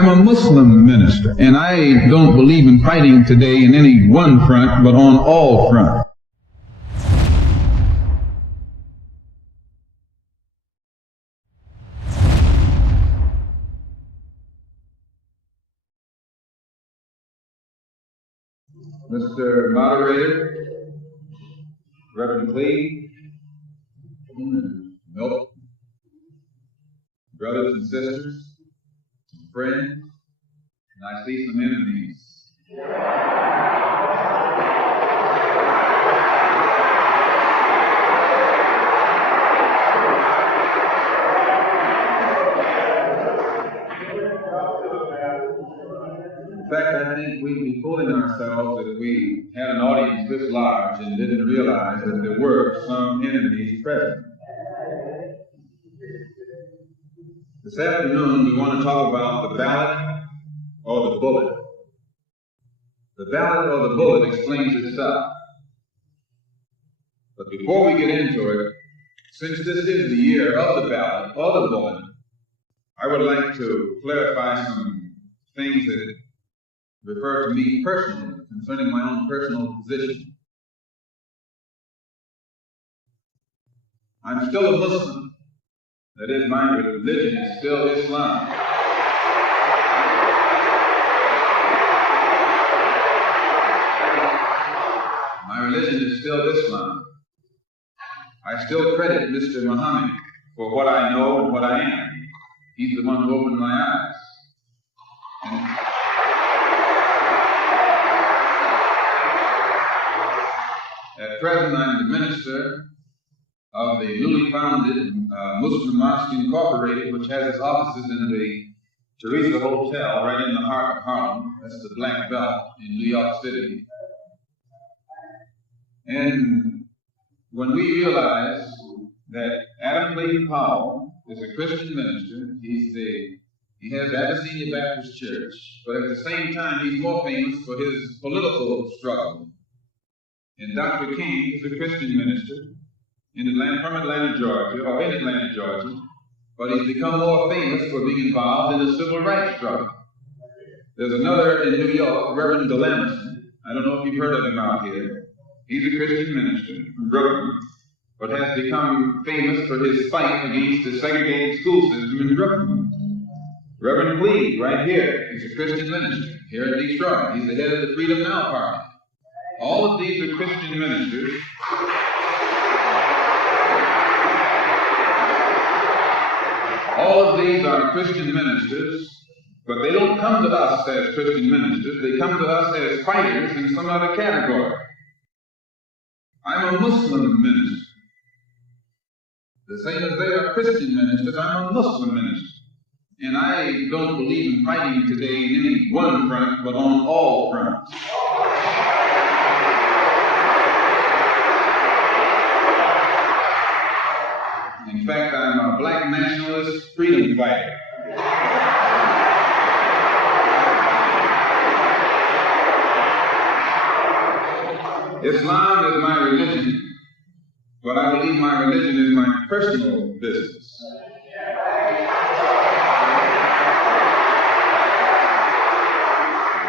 I'm a Muslim minister, and I don't believe in fighting today in any one front, but on all fronts. Mr. Moderator, Reverend Clee, Milton, brothers and sisters, friends, and I see some enemies. In fact, I think we'd be fooling ourselves if we had an audience this large and didn't realize that there were some enemies present. This afternoon, we want to talk about the ballot or the bullet. The ballot or the bullet explains itself. But before we get into it, since this is the year of the ballot or the bullet, I would like to clarify some things that refer to me personally concerning my own personal position. I'm still a Muslim. That is, my religion is still Islam. My religion is still Islam. I still credit Mr. Muhammad for what I know and what I am. He's the one who opened my eyes. And at present, I'm the minister of the newly founded Muslim Mosque Incorporated, which has its offices in the Teresa Hotel right in the heart of Harlem. That's the Black Belt in New York City. And when we realize that Adam Clayton Powell is a Christian minister, he has Abyssinia Baptist Church, but at the same time he's more famous for his political struggle. And Dr. King is a Christian minister from Atlanta, Georgia, but he's become more famous for being involved in the civil rights struggle. There's another in New York, Reverend Delamison. I don't know if you've heard of him out here. He's a Christian minister from Brooklyn, but has become famous for his fight against the segregated school system in Brooklyn. Reverend Clee, right here, he's a Christian minister here in Detroit. He's the head of the Freedom Now Party. All of these are Christian ministers. All of these are Christian ministers, but they don't come to us as Christian ministers. They come to us as fighters in some other category. I'm a Muslim minister. The same as they are Christian ministers, I'm a Muslim minister. And I don't believe in fighting today in any one front, but on all fronts. In fact, I'm a black nationalist freedom fighter. Islam is my religion, but I believe my religion is my personal business.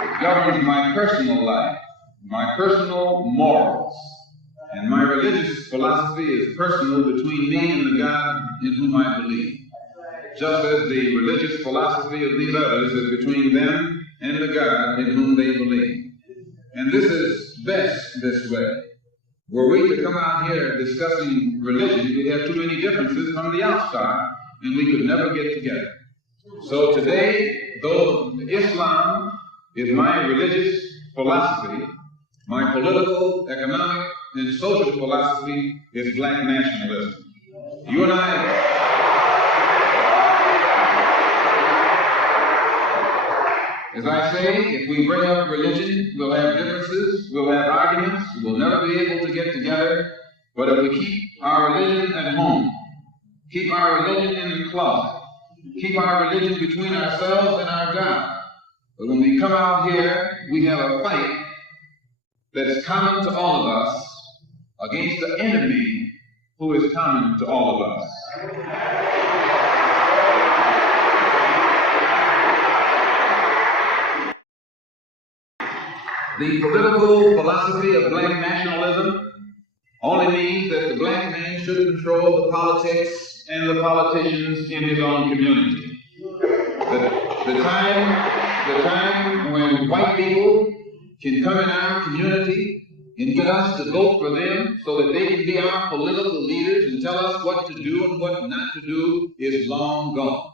It governs my personal life, my personal morals, and my religious philosophy is personal between me and the God in whom I believe, just as the religious philosophy of these others is between them and the God in whom they believe. And this is best this way. Were we to come out here discussing religion, we'd have too many differences from the outside, and we could never get together. So today, though Islam is my religious philosophy, my political, economic, and social philosophy is black nationalism. You and I... As I say, if we bring up religion, we'll have differences, we'll have arguments, we'll never be able to get together. But if we keep our religion at home, keep our religion in the closet, keep our religion between ourselves and our God, but when we come out here, we have a fight that is common to all of us against the enemy who is common to all of us. The political philosophy of black nationalism only means that the black man should control the politics and the politicians in his own community. The time when white people can come in our community and get us to vote for them so that they can be our political leaders and tell us what to do and what not to do is long gone.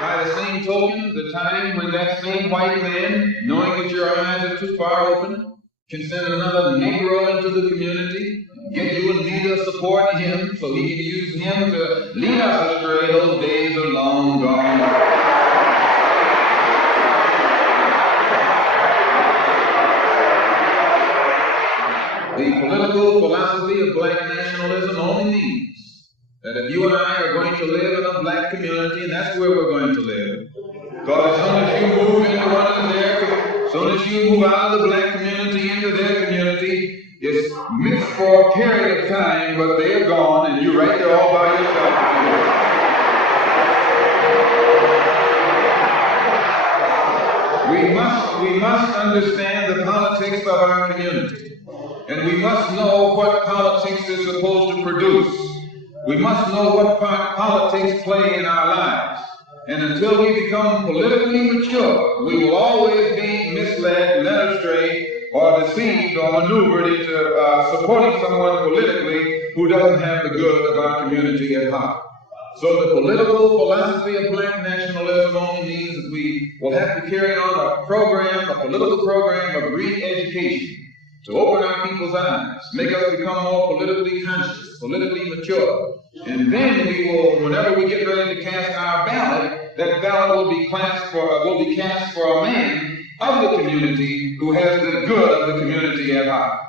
By the same token, the time when that same white man, knowing that your eyes are too far open, can send another Negro into the community, get you and me to support him so he can use him to lead us astray, those days are long gone. The political philosophy of black nationalism only means that if you and I are going to live in a black community, and that's where we're going to live, because as soon as you move into one of their, as soon as you move out of the black community into their community, it's mixed for a period of time, but they're gone, and you're right there all by yourself. We must understand the politics of our community, and we must know what politics is supposed to produce. We must know what part politics play in our lives. And until we become politically mature, we will always be misled, led astray, or deceived or maneuvered into supporting someone politically who doesn't have the good of our community at heart. So the political philosophy of black nationalism only means that we will have to carry on a political program of re-education to open our people's eyes, make us become more politically conscious, politically mature. And then we will, whenever we get ready to cast our ballot, that ballot will be cast for a man of the community who has the good of the community at heart.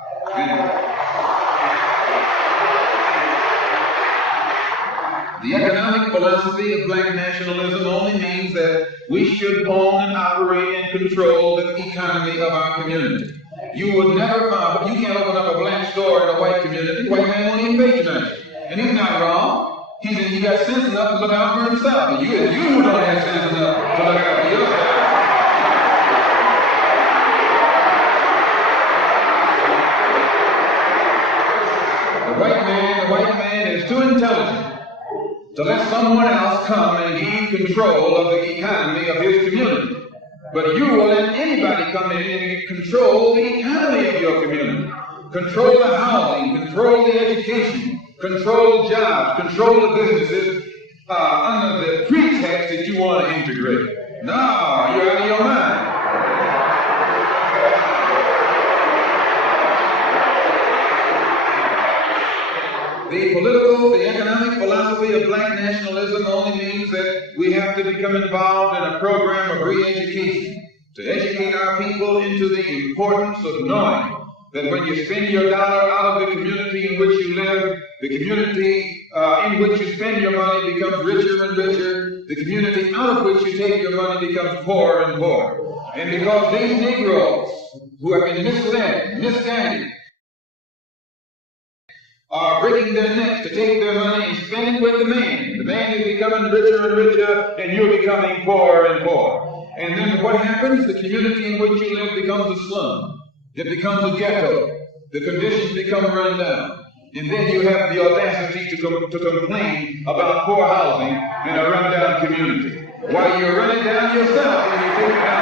The economic philosophy of black nationalism only means that we should own and operate and control the economy of our community. You would never find, you can't open up a black store in a white community. White man won't even patronize you. And he's not wrong. He got sense enough to look out for himself. And you don't have sense enough to look out for yourself. The white man is too intelligent to let someone else come and gain control of the economy of his community. But you will let anybody come in and control the economy of your community. Control the housing, control the education, control the jobs, control the businesses under the pretext that you want to integrate. No, you're out of your mind. The economic philosophy of black nationalism only means that we have to become involved in a program of re-education to educate our people into the importance of knowing that when you spend your dollar out of the community in which you live, the community in which you spend your money becomes richer and richer. The community out of which you take your money becomes poorer and poorer. And because these Negroes who have been misled, misguided, are breaking their necks to take their money and spend it with the man. The man is becoming richer and richer, and you're becoming poorer and poorer. And then what happens? The community in which you live becomes a slum. It becomes a ghetto. The conditions become run down. And then you have the audacity to complain about poor housing in a run-down community, while you're running down yourself when you take it down.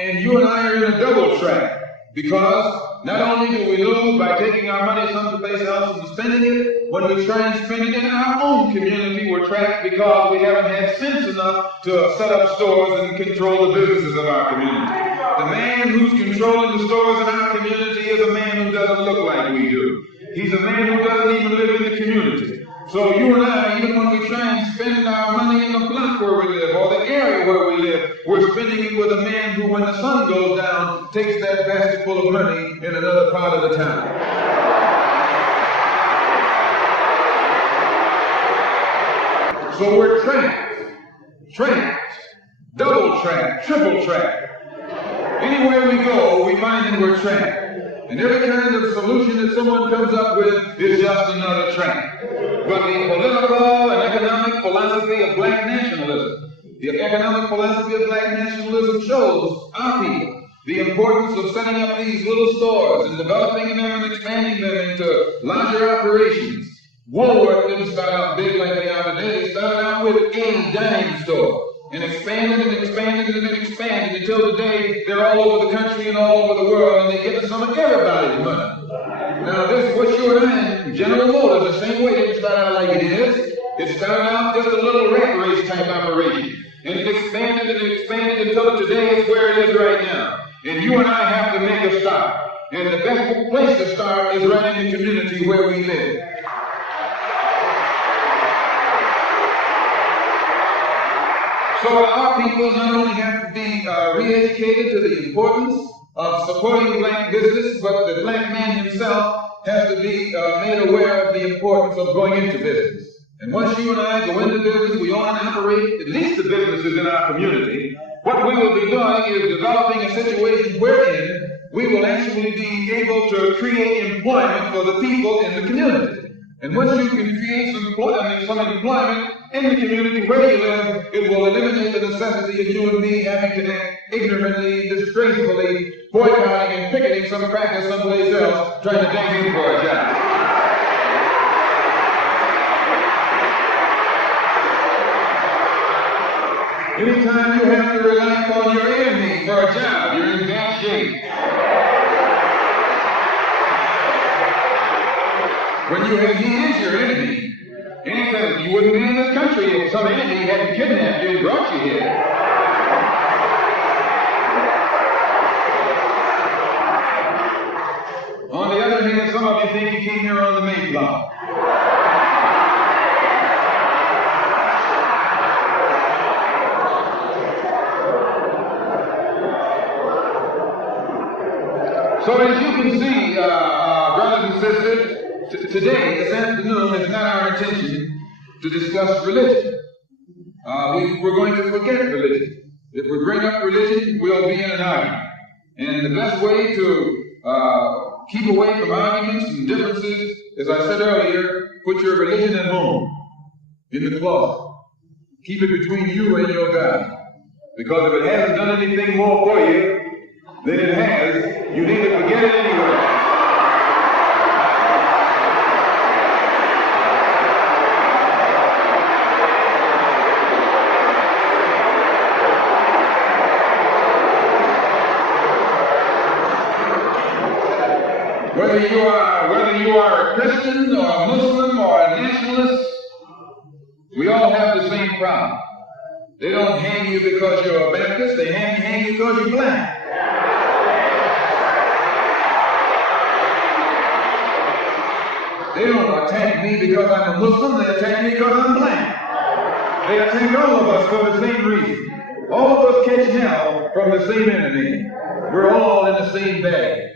And you and I are in a double track, because not only do we lose by taking our money someplace else and spending it, when we try and spend it in our own community, we're trapped because we haven't had sense enough to set up stores and control the businesses of our community. The man who's controlling the stores in our community is a man who doesn't look like we do. He's a man who doesn't even live in the community. So you and I, even when we try and spend our money in the block where we live, or the area where we live, we're spending it with a man who, when the sun goes down, takes that basket full of money in another part of the town. So we're trapped, double trapped, triple trapped. Anywhere we go, we find that we're trapped. And every kind of solution that someone comes up with is just another trap. But the political and economic philosophy of black nationalism, the economic philosophy of black nationalism shows our people the importance of setting up these little stores and developing them and expanding them into larger operations. Woolworth didn't start out big like they are today. They started out with a dime store and expanded and expanded and expanded until today they're all over the country and all over the world, and they get some of everybody's money. Now this, what you and I in General Motors, the same way, didn't start out like it is. It started out just a little rat race type operation. And it expanded and expanded until today it's where it is right now. And you and I have to make a start. And the best place to start is right in the community where we live. So our people not only have to be re-educated to the importance of supporting black business, but the black man himself has to be made aware of the importance of going into business. And once you and I go into business, we own and operate at least the businesses in our community. What we will be doing is developing a situation wherein we will actually be able to create employment for the people in the community. And once you can create some employment in the community where you live, it will eliminate the necessity of you and me having to act ignorantly, disgracefully, boycotting and picketing some cracker someplace else, trying to beg him for a job. Anytime you have to rely upon your enemy for a job, you're in bad shape. He is your enemy. Anytime, you wouldn't be in this country if some enemy hadn't kidnapped you and brought you here. On the other hand, some of you think you came here on the Mayflower. So as you can see, brothers and sisters, today, this afternoon, is not our intention to discuss religion. We're going to forget religion. If we bring up religion, we'll be in an argument. And the best way to keep away from arguments and differences, as I said earlier, put your religion at home, in the closet. Keep it between you and your God. Because if it hasn't done anything more for you than it has, you need to forget it anyway. Whether you are a Christian or a Muslim or a nationalist, we all have the same problem. They don't hang you because you're a Baptist, they hang you because you're black. They don't attack me because I'm a Muslim, they attack me because I'm black. They attack all of us for the same reason. All of us catch hell from the same enemy. We're all in the same bag,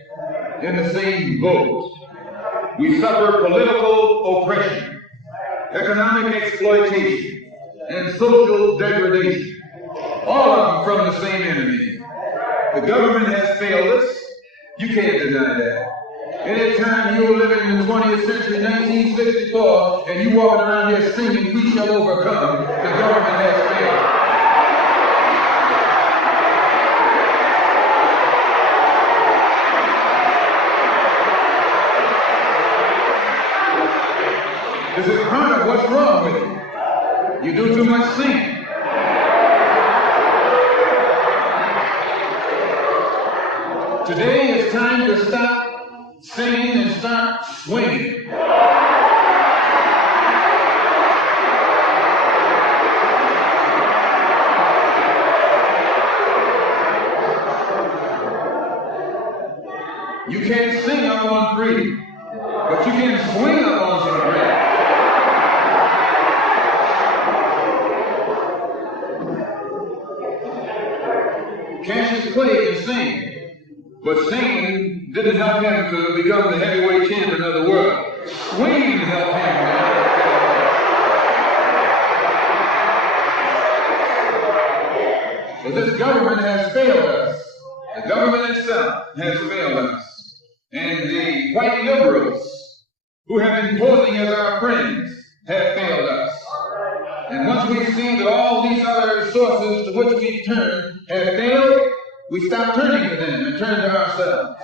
in the same boat. We suffer political oppression, economic exploitation, and social degradation. All of them from the same enemy. The government has failed us. You can't deny that. Anytime you're living in the 20th century, 1964, and you walking around here singing, "We shall overcome," the government has failed. This is part of what's wrong with you. You do too much singing. Today it's time to stop singing and start swinging. You can't sing up on freedom, but you can swing up on some freedom. Cassius Clay can sing. But singing didn't help him to become the heavyweight champion of the world. Swinging helped him. So this government has failed us. The government itself has failed us. And stop turning to them and turn to ourselves.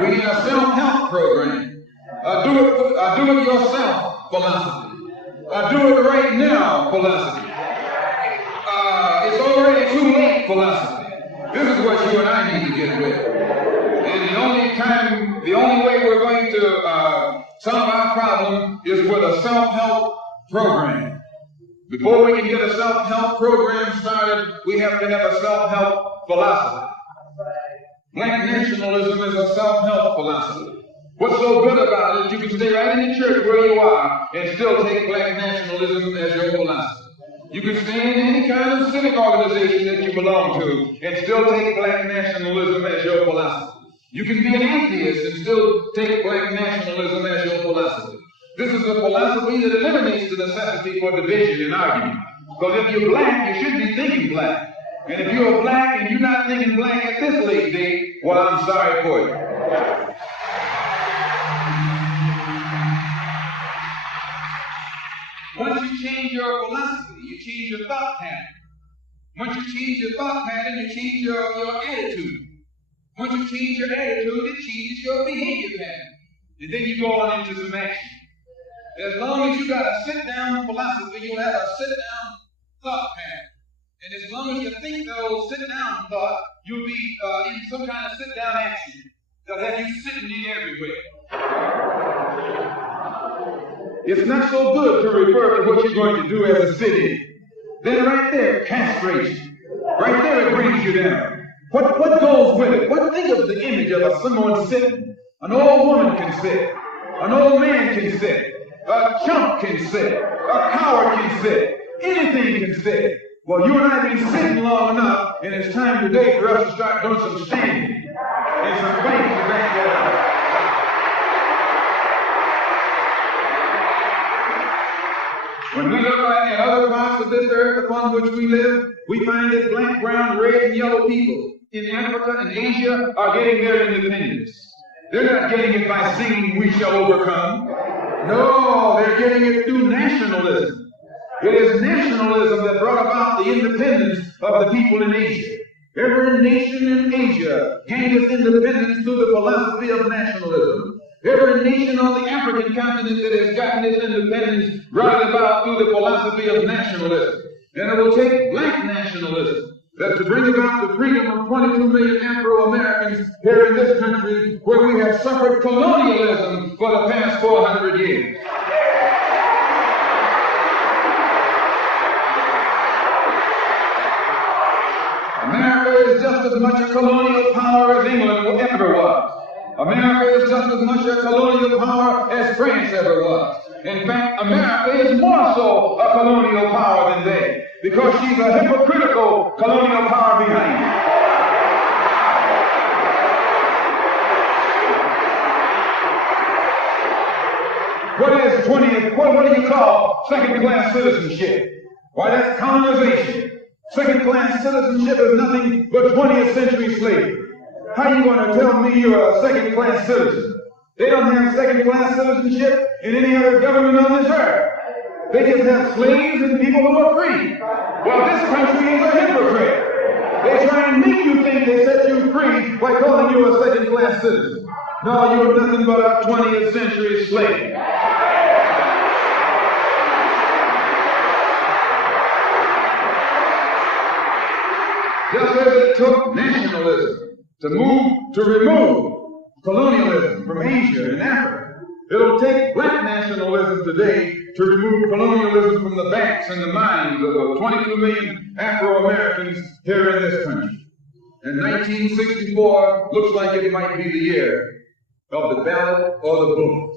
We need a self-help program. Do it yourself philosophy. Do it right now philosophy. It's already too late philosophy. This is what you and I need to get with. And the only way we're going to solve our problem is with a self-help program. Before we can get a self-help program started, we have to have a self-help philosophy. Black nationalism is a self-help philosophy. What's so good about it, you can stay right in the church where you are and still take black nationalism as your philosophy. You can stay in any kind of civic organization that you belong to and still take black nationalism as your philosophy. You can be an atheist and still take black nationalism as your philosophy. This is a philosophy that eliminates the necessity for division and argument. Because if you're black, you should be thinking black. And if you're black and you're not thinking black at this late date, well, I'm sorry for you. Once you change your philosophy, you change your thought pattern. Once you change your thought pattern, you change your attitude. Once you change your attitude, it changes your behavior pattern. And then you go on into some action. As long as you got a sit-down philosophy, you'll have a sit-down thought pattern. And as long as you think those sit-down thought, you'll be in some kind of sit-down action. They'll have you sitting in everywhere. It's not so good to refer to what you're going to do as a sit-in. Then right there, castration. Right there, it brings you down. What goes with it? Think of the image of someone sitting. An old woman can sit. An old man can sit. A chump can sit. A coward can sit. Anything can sit. Well, you and I have been sitting long enough, and it's time today for us to start doing some standing and some things to back that up. When we look at other parts of this earth upon which we live, we find that black, brown, red, and yellow people in Africa and Asia are getting their independence. They're not getting it by singing, "We shall overcome." No, they're getting it through nationalism. It is nationalism that brought about the independence of the people in Asia. Every nation in Asia gained its independence through the philosophy of nationalism. Every nation on the African continent that has gotten its independence brought it about through the philosophy of nationalism. And it will take black nationalism to bring about the freedom of 22 million Afro-Americans here in this country where we have suffered colonialism for the past 400 years. America is just as much a colonial power as England ever was. America is just as much a colonial power as France ever was. In fact, America is more so a colonial power than they, because she's a hypocritical colonial power behind it. What is 20th? What do you call second-class citizenship? Why, that's colonization. Second-class citizenship is nothing but 20th century slavery. How are you going to tell me you're a second-class citizen? They don't have second-class citizenship in any other government on this earth. They just have slaves and people who are free. Well, this country is a hypocrite. They try and make you think they set you free by calling you a second-class citizen. No, you're nothing but a 20th century slave. Just as it took nationalism to remove colonialism from Asia and Africa, it'll take black nationalism today to remove colonialism from the backs and the minds of the 22 million Afro-Americans here in this country. And 1964 looks like it might be the year of the ballot or the bullet.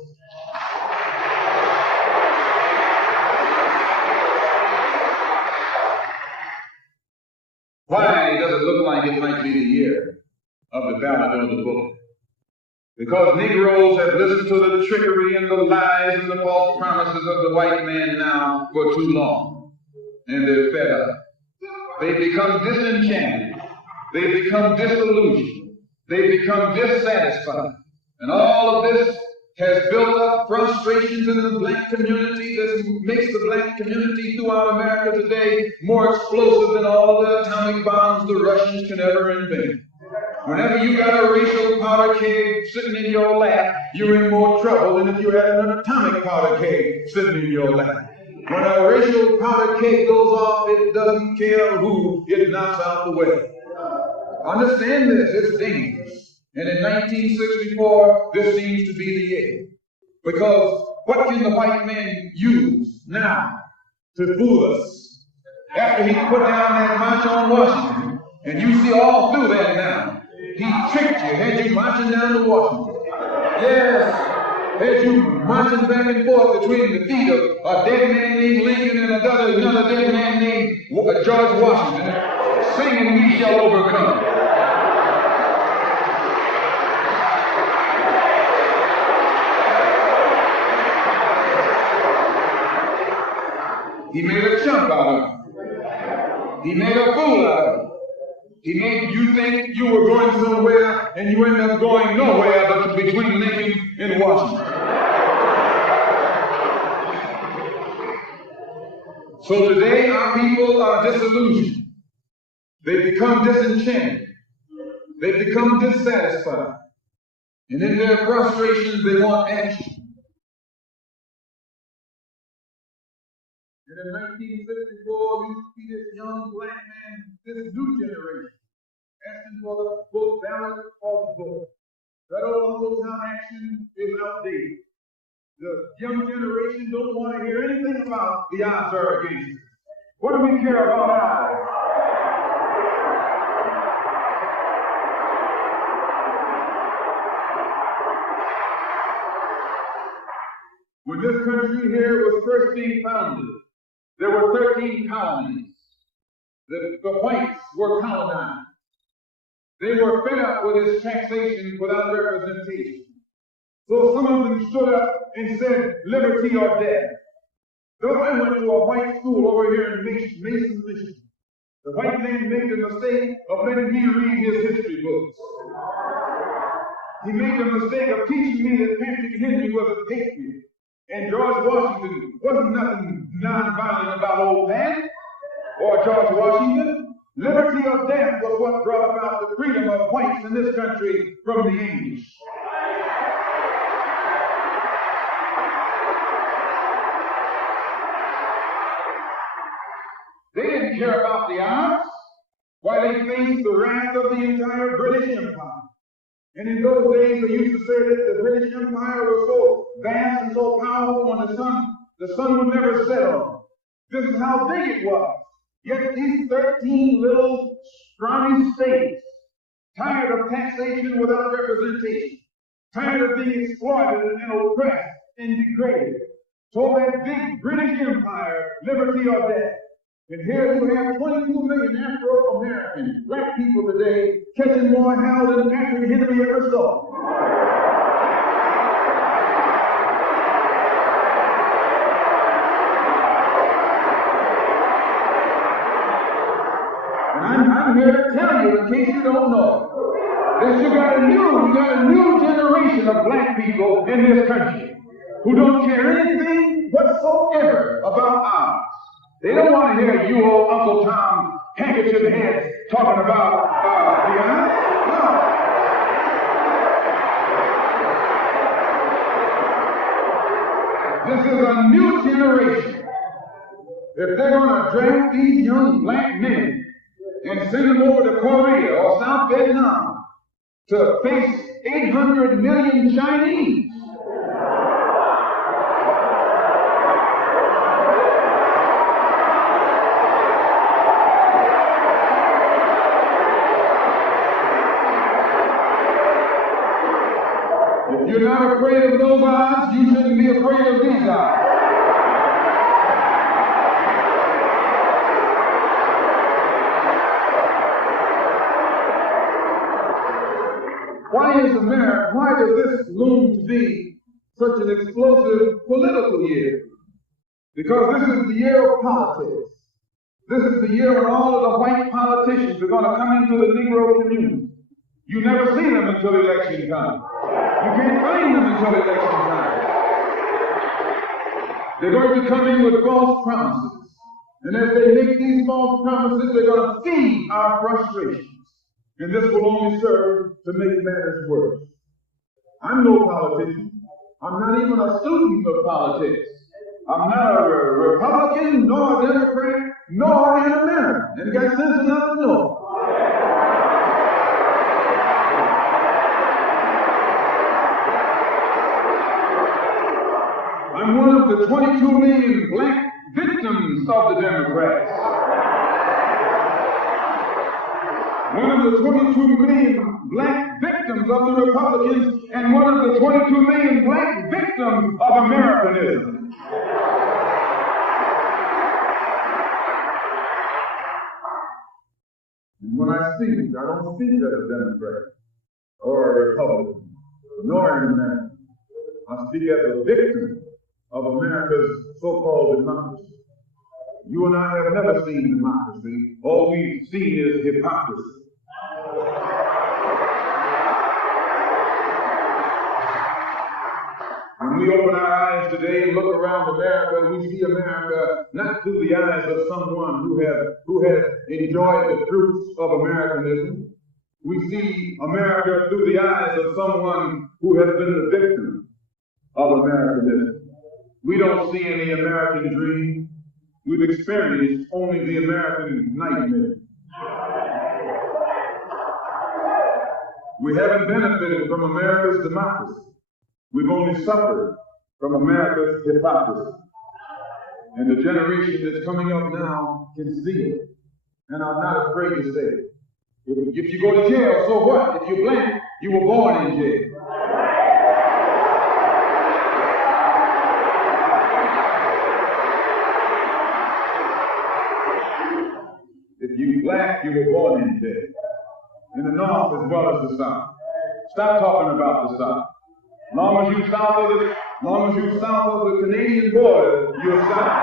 Why does it look like it might be the year of the ballot or the bullet? Because Negroes have listened to the trickery and the lies and the false promises of the white man now for too long. And they're fed up. They've become disenchanted. They've become disillusioned. They've become dissatisfied. And all of this has built up frustrations in the black community that makes the black community throughout America today more explosive than all the atomic bombs the Russians can ever invent. Whenever you got a racial powder keg sitting in your lap, you're in more trouble than if you had an atomic powder keg sitting in your lap. When a racial powder keg goes off, it doesn't care who it knocks out the way. Understand this, it's dangerous. And in 1964, this seems to be the year. Because what can the white man use now to fool us? After he put down that march on Washington, and you see all through that now, he tricked you, had you marching down to Washington. Yes, had you marching back and forth between the feet of a dead man named Lincoln and another dead man named George Washington, singing, "We shall overcome." He made a chump out of it. He made a fool out of it. He made you think you were going somewhere, and you ended up going nowhere but between Lincoln and Washington. So today our people are disillusioned. They become disenchanted. They become dissatisfied. And in their frustrations, they want action. And in 1954, you see this young black man, this new generation, asking for the book, ballot or the bullet. That old Uncle Tom action is outdated. The young generation don't want to hear anything about the odds are against us. What do we care about odds? When this country here was first being founded, there were 13 colonies. The whites were colonized. They were fed up with this taxation without representation. So some of them stood up and said, liberty or death. So I went to a white school over here in Mason, Michigan. The white man made the mistake of letting me read his history books. He made the mistake of teaching me that Patrick Henry was a patriot. And George Washington wasn't nothing nonviolent about old Pat or George Washington. Liberty or death was what brought about the freedom of whites in this country from the English. They didn't care about the odds while they faced the wrath of the entire British Empire. And in those days, they used to say that the British Empire was so vast and so powerful when the sun would never set on. This is how big it was. Yet these 13 little scrawny states, tired of taxation without representation, tired of being exploited and oppressed and degraded, told that big British Empire, liberty or death. And here you have 22 million Afro-American black people today catching more hell than Patrick Henry ever saw. And I'm here to tell you, in case you don't know, that you got a new generation of black people in this country who don't care anything whatsoever about odds. They don't want to hear you old Uncle Tom handkerchief heads talking about the odds. No. This is a new generation. If they're going to draft these young black men and send them over to Korea or South Vietnam to face 800 million Chinese, if you're not afraid of those odds, you shouldn't be afraid of these odds. Why does this loom to be such an explosive political year? Because this is the year of politics. This is the year when all of the white politicians are going to come into the Negro community. You never see them until election time. You can't find them until election time. They're going to come in with false promises. And as they make these false promises, they're going to feed our frustrations. And this will only serve to make matters worse. I'm no politician. I'm not even a student of politics. I'm not a Republican, nor a Democrat, nor an American. And got sense enough to know. I'm one of the 22 million black victims of the Democrats. One of the 22 million black victims of the Republicans, and one of the 22 million black victims of Americanism. And when I speak, I don't speak as a Democrat or a Republican, nor an American. I speak as a victim of America's so-called democracy. You and I have never seen democracy. All we've seen is hypocrisy. When we open our eyes today and look around America, we see America not through the eyes of someone who has enjoyed the fruits of Americanism. We see America through the eyes of someone who has been the victim of Americanism. We don't see any American dream. We've experienced only the American nightmare. We haven't benefited from America's democracy. We've only suffered from America's hypocrisy. And the generation that's coming up now can see it. And I'm not afraid to say it. If you go to jail, so what? If you're black, you were born in jail. If you're black, you were born in jail. In the North as well as the South. Stop talking about the South. As long as you're south of the Canadian border, you're south.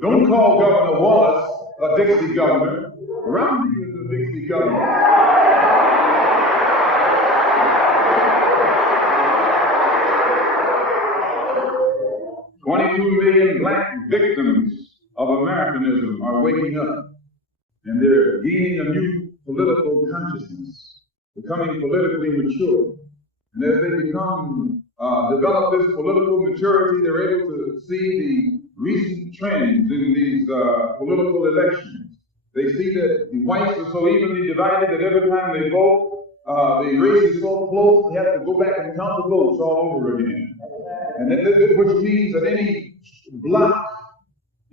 Don't call Governor Wallace a Dixie governor. Romney is a Dixie governor. $22 million black victims of Americanism are waking up, and they're gaining a new political consciousness, becoming politically mature. And as they develop this political maturity, they're able to see the recent trends in these political elections. They see that the whites are so evenly divided that every time they vote, the race is so close, they have to go back and count the votes all over again. And which means that any block,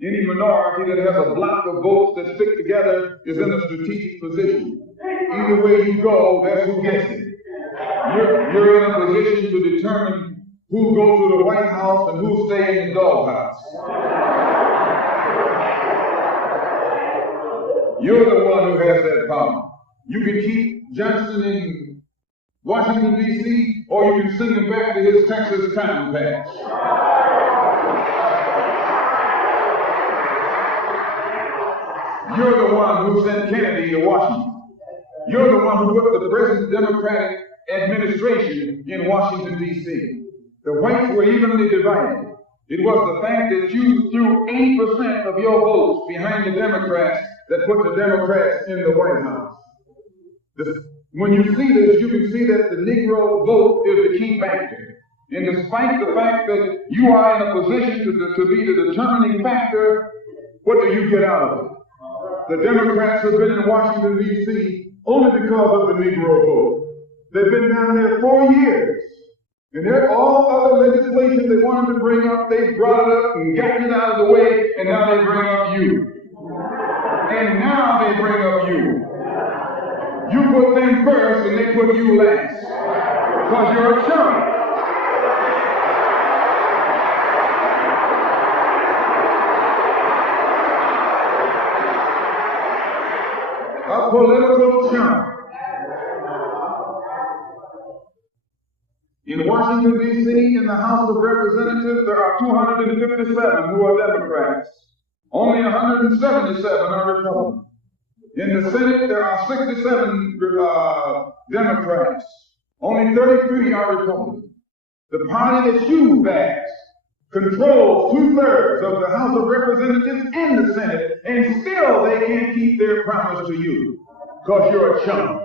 any minority that has a block of votes that stick together is in a strategic position. Either way you go, that's who gets it. You're in a position to determine who goes to the White House and who stay in the doghouse. You're the one who has that power. You can keep Johnson in Washington, D.C., or you can send him back to his Texas cotton patch. You're the one who sent Kennedy to Washington. You're the one who put the present Democratic administration in Washington, D.C. The whites were evenly divided. It was the fact that you threw 80% of your votes behind the Democrats that put the Democrats in the White House. When you see this, you can see that the Negro vote is the key factor. And despite the fact that you are in a position to be the determining factor, what do you get out of it? The Democrats have been in Washington, D.C. only because of the Negro vote. They've been down there 4 years. And all other legislation they wanted to bring up, they brought it up and gotten it out of the way, and now they bring up you. And now they bring up you. You put them first and they put you last. Because you're a chump. A political chump. In Washington, D.C., in the House of Representatives, there are 257 who are Democrats. Only 177 are Republicans. In the Senate, there are 67 Democrats. Only 33 are Republicans. The party that you backed controls 2/3 of the House of Representatives and the Senate, and still they can't keep their promise to you, because you're a chump.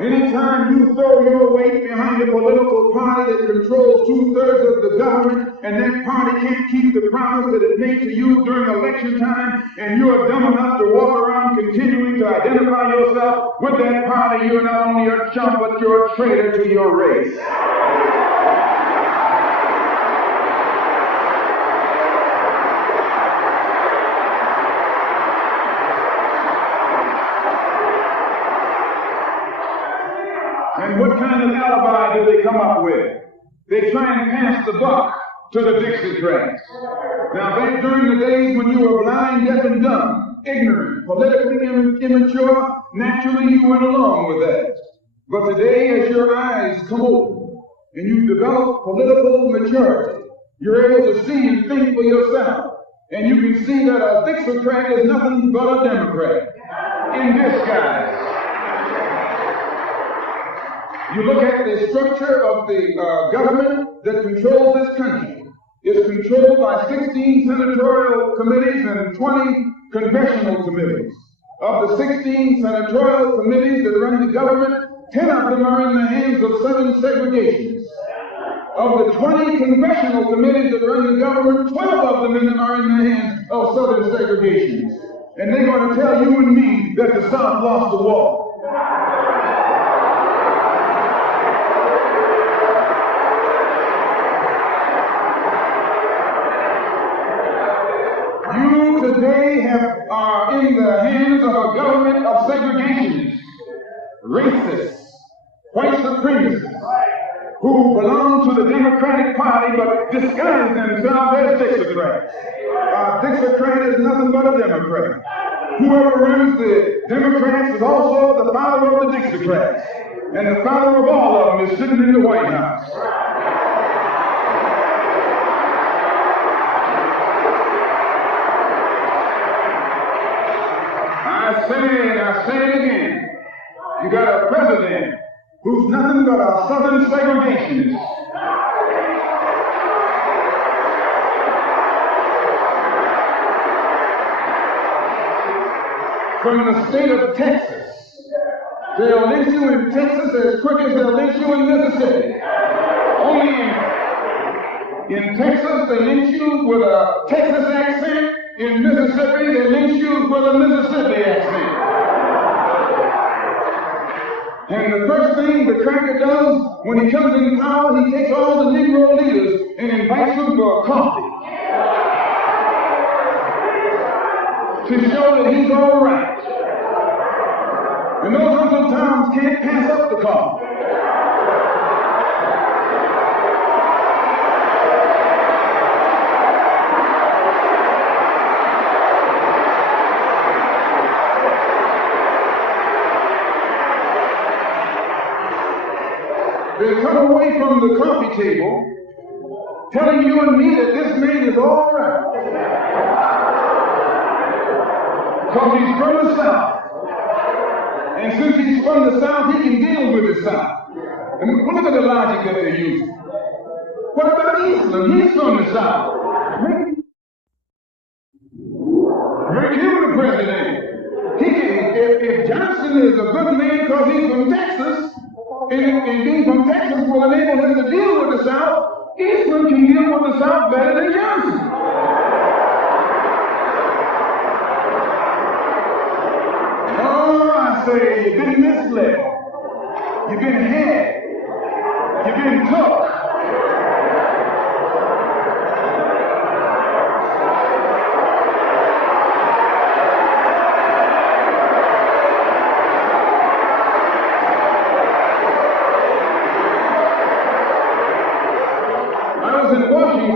Anytime you throw your weight behind a political party that controls 2/3 of the government, and that party can't keep the promise that it made to you during election time, and you're dumb enough to walk around continuing to identify yourself with that party, you're not only a chump, but you're a traitor to your race. And what kind of alibi do they come up with? They try and pass the buck to the Dixiecrats. Now, back during the days when you were blind, deaf, and dumb, ignorant, politically immature, naturally you went along with that. But today, as your eyes come open and you develop political maturity, you're able to see and think for yourself. And you can see that a Dixiecrat is nothing but a Democrat in disguise. You look at the structure of the government that controls this country. It's controlled by 16 senatorial committees and 20 congressional committees. Of the 16 senatorial committees that run the government, 10 of them are in the hands of Southern segregationists. Of the 20 congressional committees that run the government, 12 of them are in the hands of Southern segregationists. And they're going to tell you and me that the South lost the war. You today are in the hands of a government of segregationists, racists, white supremacists, who belong to the Democratic Party but disguise themselves as Dixiecrats. A Dixiecrat is nothing but a Democrat. Whoever runs the Democrats is also the father of the Dixiecrats, and the father of all of them is sitting in the White House. I say it again. You got a president who's nothing but a Southern segregationist. From the state of Texas. They'll lynch you in Texas as quick as they'll lynch you in Mississippi. Only in Texas they lynch you with a Texas accent. In Mississippi, they lynch you with a Mississippi accent. And the first thing the cracker does when he comes in power, he takes all the Negro leaders and invites them for a coffee to show that he's all right. And those Uncle Toms can't pass up the coffee. They come away from the coffee table telling you and me that this man is all right. Because he's from the South. And since he's from the South, he can deal with the South. And look at the logic that they're using. What about Eastland? He's from the South. Make him the president. If Johnson is a good man because he's from Texas, and being from Texas will enable him to deal with the South, Eastland can deal with the South better than Johnson. Oh, I say, you've been misled. You've been had. You've been took.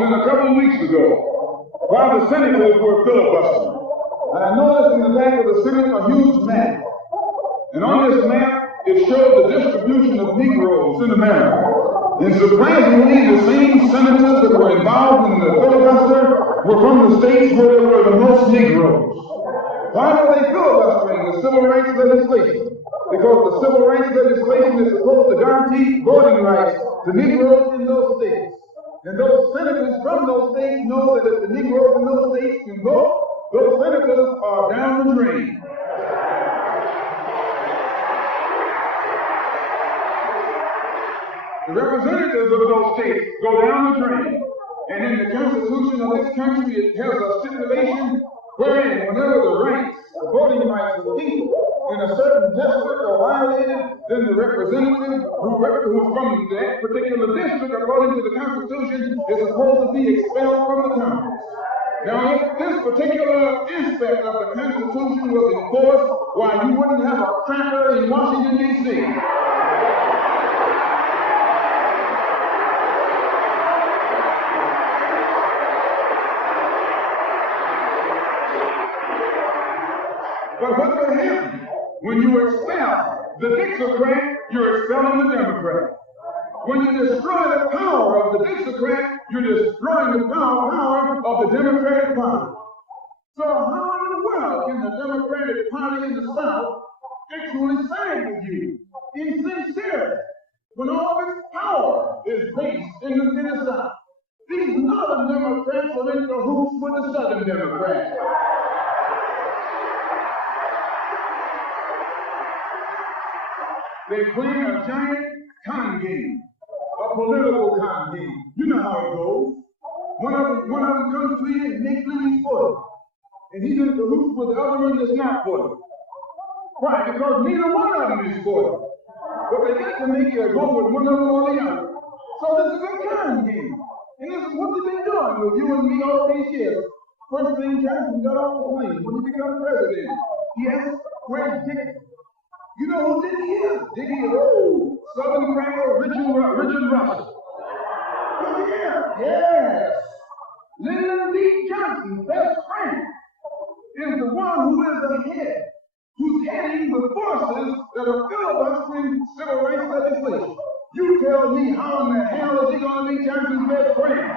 A couple of weeks ago, while the senators were filibustering, I noticed in the back of the Senate a huge map. And on this map, it showed the distribution of Negroes in America. And surprisingly, the same senators that were involved in the filibuster were from the states where there were the most Negroes. Why are they filibustering the civil rights legislation? Because the civil rights legislation is supposed to guarantee voting rights to Negroes in those states. And those senators from those states know that if the Negroes in those states can vote, those senators are down the drain. The representatives of those states go down the drain. And in the Constitution of this country, it has a stipulation wherein whenever the rights, the voting rights of the people in a certain district are violated, then the representative who's from that particular district, according to the Constitution, is supposed to be expelled from the Congress. Now, if this particular aspect of the Constitution was enforced, why, you wouldn't have a cracker in Washington, D.C. But what will happen when you expel the Dixiecrat, you're expelling the Democrat. When you destroy the power of the Dixiecrat, you're destroying the power of the Democratic Party. So how in the world can the Democratic Party in the South actually side with you in sincerity when all of its power is based in the South? These Northern Democrats are in cahoots with the Southern Democrats. They play a giant con game, a political con game. You know how it goes. One of them comes to you and makes believe for it. And he's in cahoots with the other one that's not for it. Why? Because neither one of them is for it. But they got to make you go with one of them or the other. So this is a con game. And this is what they've been doing with you and me all these years. First thing Jackson got off the plane when he became president. He asked, where's Dick? You know who Dickie is? Dickie is old Southern cracker Richard Russell. Oh, yeah, yes. Lyndon B. Johnson's best friend is the one who is ahead, who's heading the forces that are filibustering civil rights legislation. You tell me how in the hell is he going to be Johnson's best friend?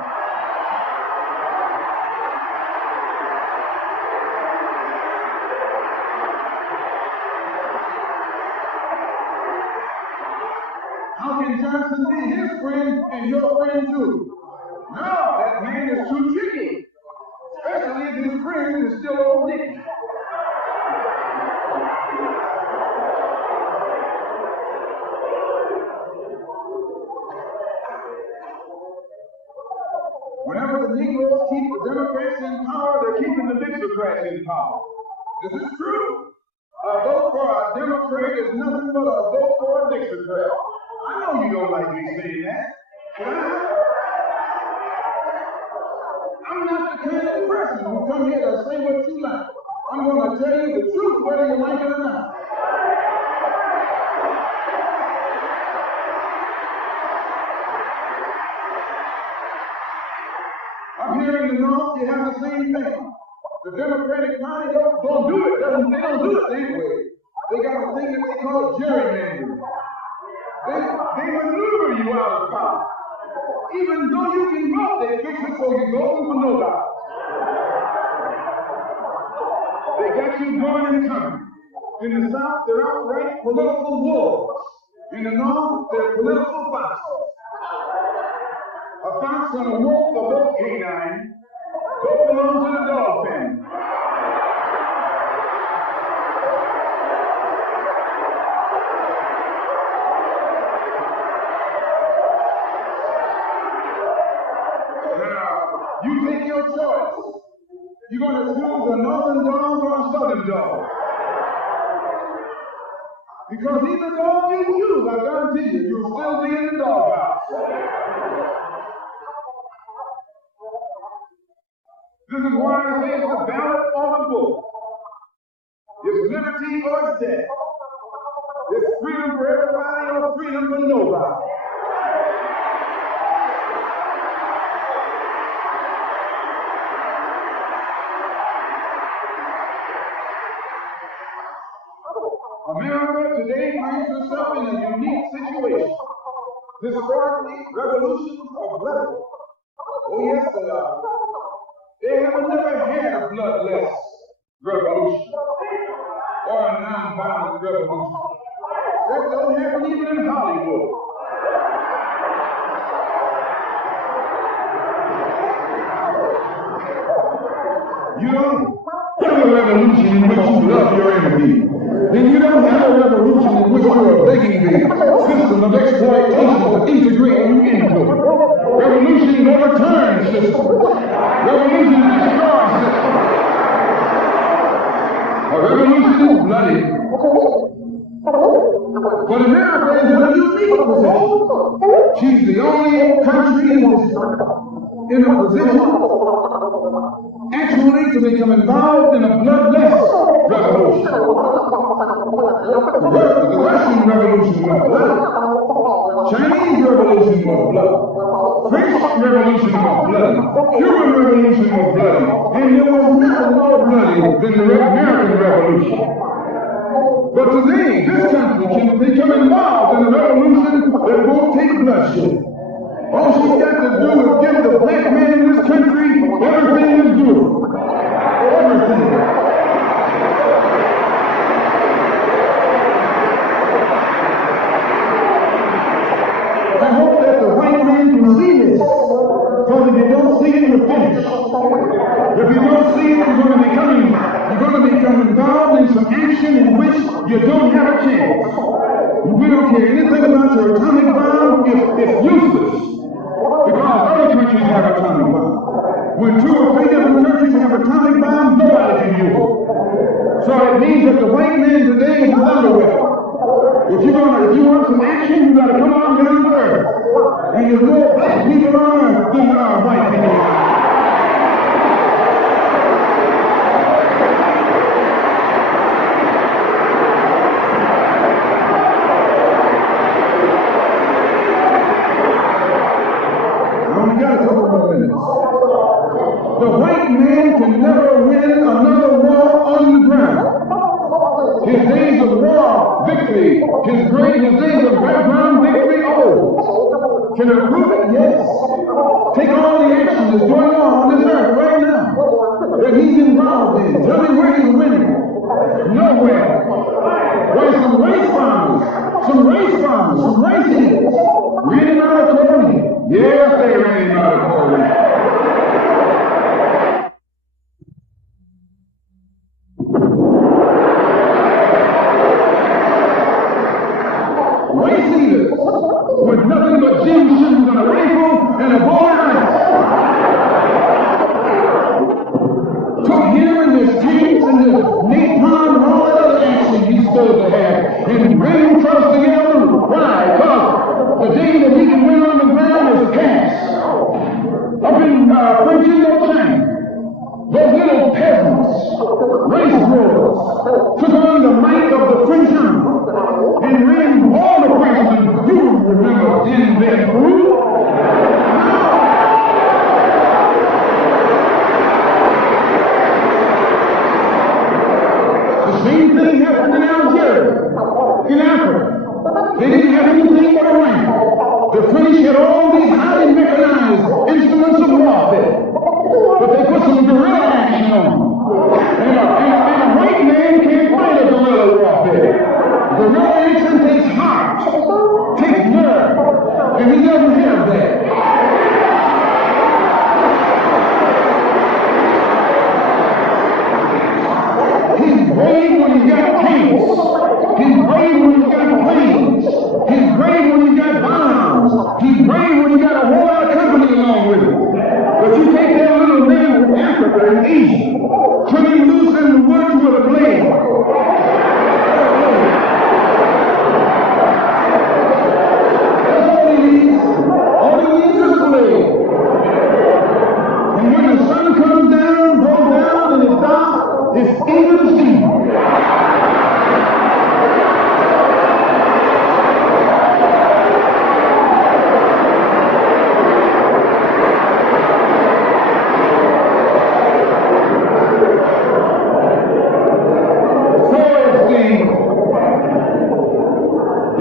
How can Johnson be his friend and your friend too? No, that man is too tricky. Especially if his friend is still old Dickie. Whenever the Negroes keep the Democrats in power, they're keeping the Dixiecrats in power. This is true. A vote for a Democrat is nothing but a vote for a Dixiecrat. I know you don't like me saying that. I'm not the kind of person who come here to say what you like. I'm going to tell you the truth whether you like it or not. Up here in the North, you have the same thing. The Democratic Party don't do it. They don't do it that way. They got a thing that they call gerrymandering. They maneuver you out of power. Even though you can vote, they fix it so you're voting for nobody. They got you going and coming. In the South, they're outright political wars. In the North, they're political foxes. A fox and a wolf are both canine. Both belong to the dog family. You take your choice. You're going to choose a northern dog or a southern dog. Because either dog you choose, I guarantee you, you'll still be in the doghouse. This is why I say it's the ballot or the bullet. It's liberty or it's death. It's freedom for everybody or freedom for nobody. America today finds herself in a unique situation. Historically, revolutions are bloody. Oh yes, they are. They have never had a bloodless revolution or a nonviolent revolution. That don't happen even in Hollywood. You don't have a revolution in which you love your enemy. Then you don't have a revolution in which you are begging the system of exploitation to integrate you into it. Revolution overturns systems. Revolution destroys systems. A revolution is bloody. But America is in a unique position. She's the only country in a position actually to become involved in a bloodless revolution. The Russian Revolution was bloody. Chinese Revolution was bloody. French Revolution was bloody. Cuban Revolution was bloody. And there was nothing more bloody than the American Revolution. But today, this country can become involved in a revolution that won't take bloodshed. All she's got to do is give the black man in this country everything to do. Everything. I hope that the white man can see this. Because if you don't see it, you're finished. If you don't see it, you're going to become involved in some action in which you don't have a chance. We don't care anything about your atomic bomb. It's useless. Because other countries have atomic bombs. When 2 or 3 different countries have atomic bombs, nobody can use it. So it means that the white man today is without a weapon. If you want some action, you gotta come on down to earth. And there's more black people on earth than there are white people. The white man can never win another war on the ground. His days of war victory, his days of background victory, oh, can I prove it? Yes. Take all the action that's going on this earth right now that he's involved in. Tell me where he's winning. Nowhere. There's some race bombs, some race heaters. Raining out of Cory. Yes, they raining out of Cory. With nothing but gym shoes and a rifle and a bowl of ice. Took him and his tanks and his napalm and all that other action he's supposed to have and ran him across the yellow. Why? Because the day that he can win on the ground is past. Up in French Indochina, those little peasants, race wars, took on the might of the French army and ran all the Frenchmen. You remember in their group? The same thing happened in Algeria, in Africa. They didn't have anything but a ramp. The French had all these highly mechanized instruments of warfare, but they put some guerrilla action on them. And a white man can't fight a guerrilla warfare. Guerrilla action takes heart, takes nerve, and he doesn't have that. He's brave when he's got tanks. He's brave when he's got planes. He's brave when he's got bombs. He's brave when he's got a whole lot of company along with him. But you take that little man from Africa and Egypt, put him loose in the woods with a blade. All he needs is a blade. And when the sun comes down, goes down, and it's dark, it's even to see.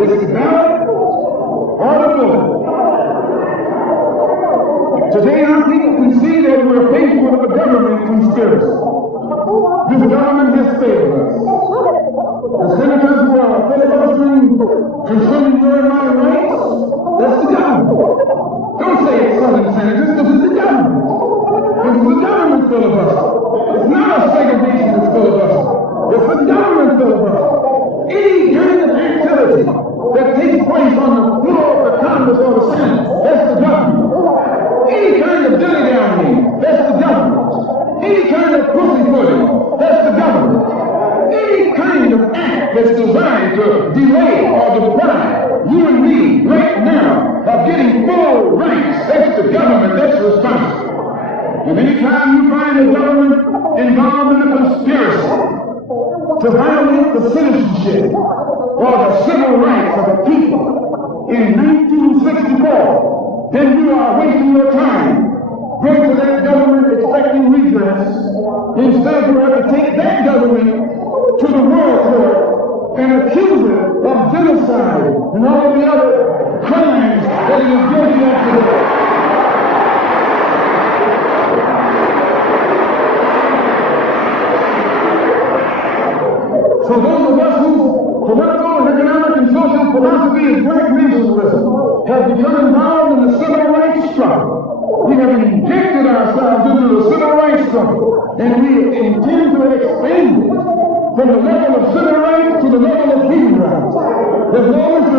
It's the ballot or the bullet. Today our people can see that we're faced with a government conspiracy. This government has failed us. The senators who are filibustering concerning your and my rights, that's the government. Don't say it's Southern senators, this is the government. This is the government filibuster. It's not a segregationist filibuster. It's the government filibuster. Any kind of activity that takes place on the floor of the Congress or the Senate, that's the government. Any kind of dilly-dally, that's the government. Any kind of pussyfooting, that's the government. Any kind of act that's designed to delay or deprive you and me right now of getting full rights, that's the government that's responsible. And anytime you find the government involved in a conspiracy to violate the citizenship or the civil rights of the people in 1964, then you are wasting your time. Go to that government expecting redress. Instead, you have to take that government to the World Court and accuse it of genocide and all the other crimes that it is guilty of today. So those of us whose political, economic, and social philosophy is black nationalism have become involved in the civil rights struggle. We have injected ourselves into the civil rights struggle, and we intend to expand it from the level of civil rights to the level of human rights. As long as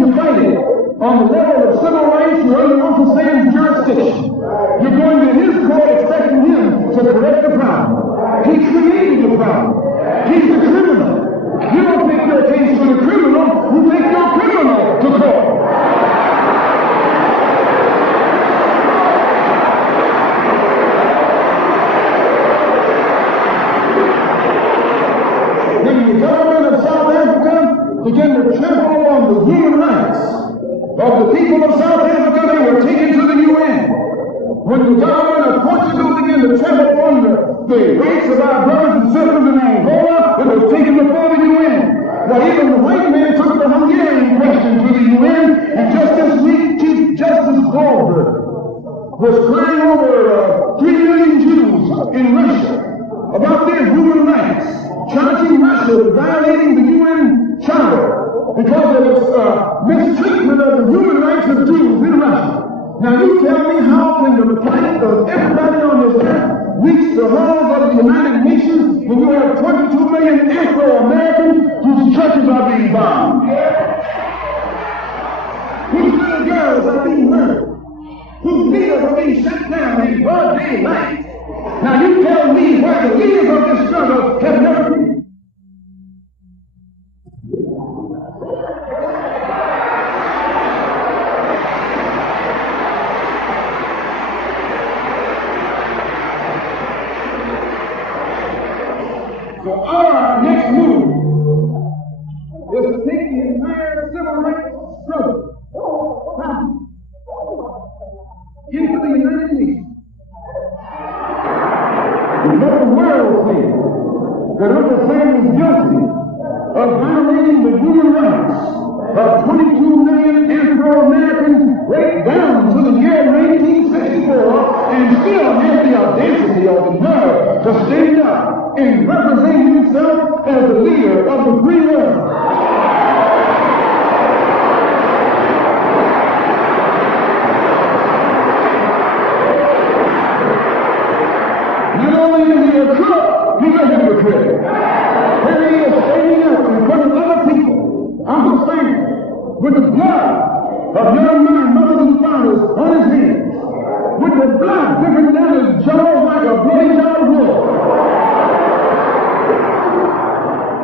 you fight it on the level of civil rights, you're under Uncle Sam's jurisdiction. You're going to his court expecting him to correct the problem. He created the problem. He's the criminal. You don't take your case to the criminal, you take your criminal to court. When the government of South Africa began to trample on the human rights of the people of South Africa, they were taken to the UN. When the government of Portugal began to trample on the rights of our brothers and sisters in Angola, it was taken before the UN. Well, even the white man took the Hungarian question to the UN, and just this week, Chief Justice Goldberg was crying over 3 million Jews in Russia about their human rights, charging Russia with violating the UN Charter because of its mistreatment of the human rights of Jews in Russia. Now you tell me, how can the plight of everybody on this earth reach the halls of the United Nations when you have 22 million Afro-Americans whose churches are being bombed? Whose little girls are being murdered? Whose leaders are being shut down in broad daylight? Now you tell me why the leaders of this struggle have never been. So our next move is to take the entire civil rights struggle into the United Nations. And let the world see that Uncle Sam is guilty of violating the human rights of 22 million Afro-Americans right down to the year 1964, and still have the audacity or the nerve to stand up and represent himself as the leader of the free world. Not only is he a crook, he's a hypocrite. Here he is standing up in front of other people, Uncle Sam, with the blood of young men, mothers, and fathers on his hands, with the blood dripping down his jaws like a bloody jar of wood.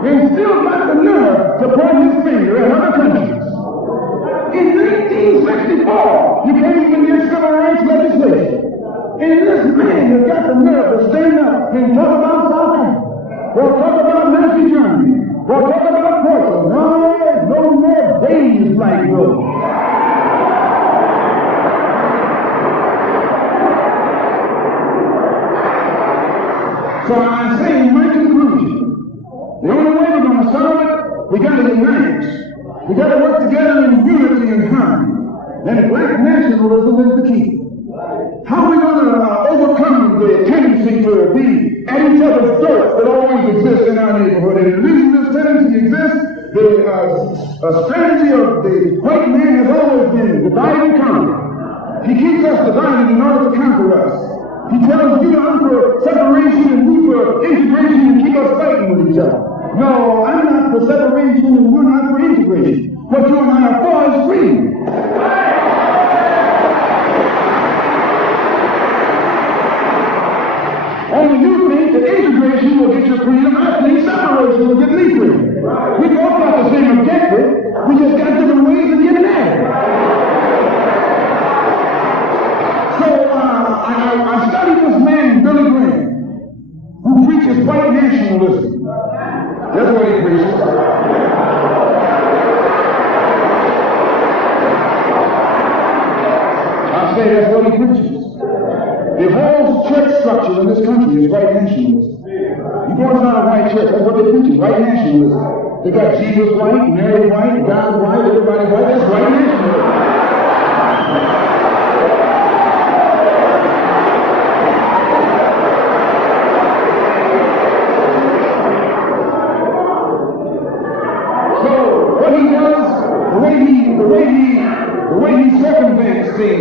And still got the nerve to point his finger at other countries. In 1964, you can't even get civil rights legislation. And this man has got the nerve to stand up and talk about South Africa, or talk about Nazi Germany, or talk about Portugal. No more days like those. So I say in my conclusion, the only way we're going to solve it, we got to unite. We got to work together in unity and harmony. And black nationalism is the key. How are we going to overcome the tendency to be at each other's throats that always exists in our neighborhood. And the reason this tendency exists, the strategy of the white man has always been divide and conquer. He keeps us divided in order to conquer us. He tells you I'm for separation and you for integration and keep us fighting with each other. No, I'm not for separation and you're not for integration. What you and I are for is freedom. Only you think that integration will get you freedom. I think separation will get me freedom. We both got the same objective. We just got different ways of getting at it. So I studied this man, Billy Graham, who preaches white nationalism. That's what he preaches. I say that's what he preaches. The whole church structure in this country is white nationalism. You go inside a white church, that's what they're preaching, white nationalism. They got Jesus white, Mary white, God white, everybody white, that's white nationalism. So what he does, the way he circumvents the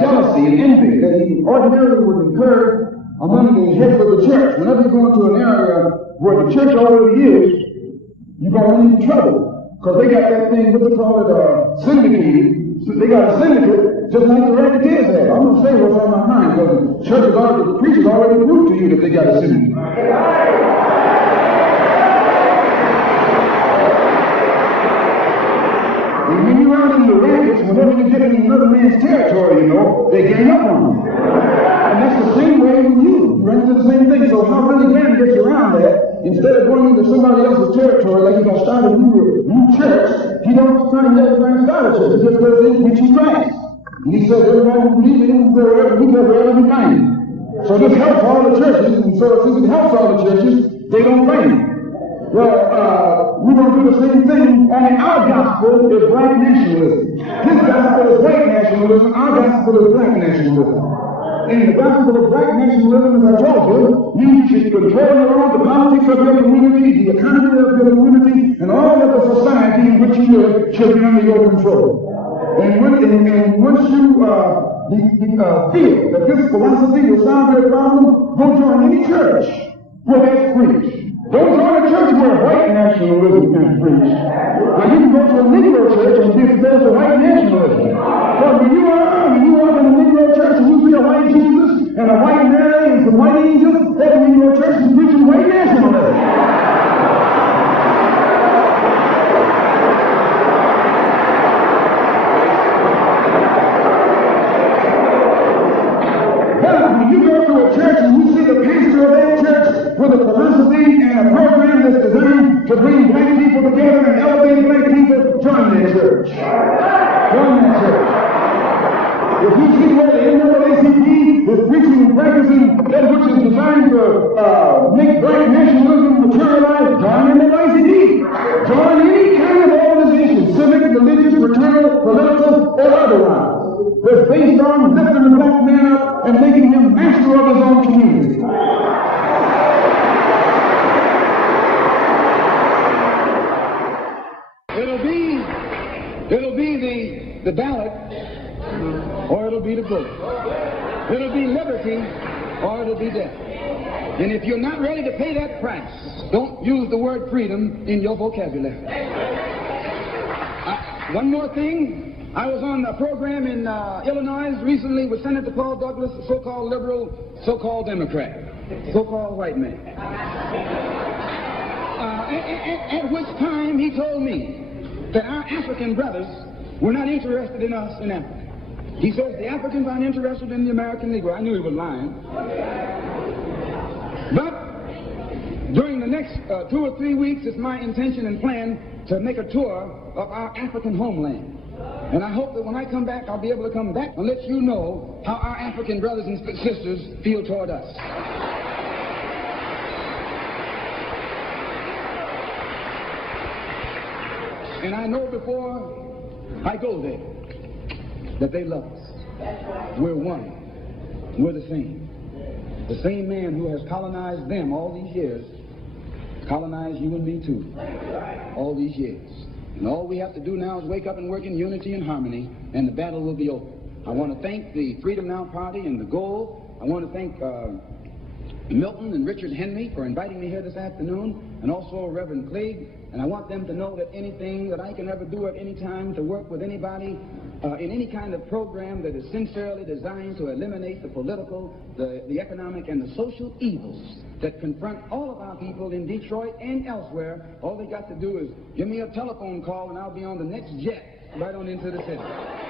jealousy and envy that he ordinarily would incur among the heads of the church. Whenever you go into an area where the church already is, you're going to run into trouble. Because they got that thing, what they call it, syndicated. So they got a syndicate, just like the racketeers have. I'm going to say what's on my mind, because the churches already, the preachers already proved to you that they got a syndicate. And when you're out in the rackets, whenever you get in another man's territory, you know, they gang up on you. And that's the same way with you. You run into the same thing. So how Billy Graham gets around that, instead of going into somebody else's territory like he's going to start a new church, he don't try to start a church. He just goes in preaching Christ. And he says everybody who believes in him will go wherever he finds him. So this helps all the churches, and so since it helps all the churches, they don't fight him. Well, we're going to do the same thing, only our gospel is black nationalism. His gospel is white nationalism, our gospel is black nationalism. And the gospel of black nationalism, as I told you, means you should control your own, the politics of your community, the economy of your community, and all of the society in which you live should be under your control. And once you feel that this philosophy will solve your problem, go join any church where that's preached. Don't join a church where white nationalism is preached. Now you can go to a Negro church and be exposed to white nationalism. But when you are in a Negro church and you see a white Jesus and a white Mary and some white angels, that Negro church is preaching white nationalism. But when you go to a church and you see the pastor of that church with a philosophy and a program that's designed to bring black people together and elevate black people, join that church. Join that church. If you see where the NAACP is preaching and practicing that which is designed to make black nationalism materialize, join the NAACP. Join any kind of organization, civic, religious, fraternal, political, or otherwise, that's based on lifting the black man up and making him master of his own community. It'll be the ballot, or it'll be the bullet. It'll be liberty, or it'll be death. And if you're not ready to pay that price, don't use the word freedom in your vocabulary. One more thing. I was on a program in Illinois recently with Senator Paul Douglas, a so-called liberal, so-called Democrat, so-called white man. At which time he told me that our African brothers were not interested in us in Africa. He says the Africans aren't interested in the American Negro. I knew he was lying. But during the next 2 or 3 weeks, it's my intention and plan to make a tour of our African homeland. And I hope that when I come back, I'll be able to come back and let you know how our African brothers and sisters feel toward us. And I know before I go there that they love us. We're one. We're the same. the same man who has colonized them all these years, colonize you and me too, all these years. And all we have to do now is wake up and work in unity and harmony, and the battle will be over. I want to thank the Freedom Now Party and the Goal. I want to thank Milton and Richard Henry for inviting me here this afternoon, and also Reverend Clegg. And I want them to know that anything that I can ever do at any time to work with anybody in any kind of program that is sincerely designed to eliminate the political, the economic, and the social evils that confront all of our people in Detroit and elsewhere, all they got to do is give me a telephone call and I'll be on the next jet right on into the city.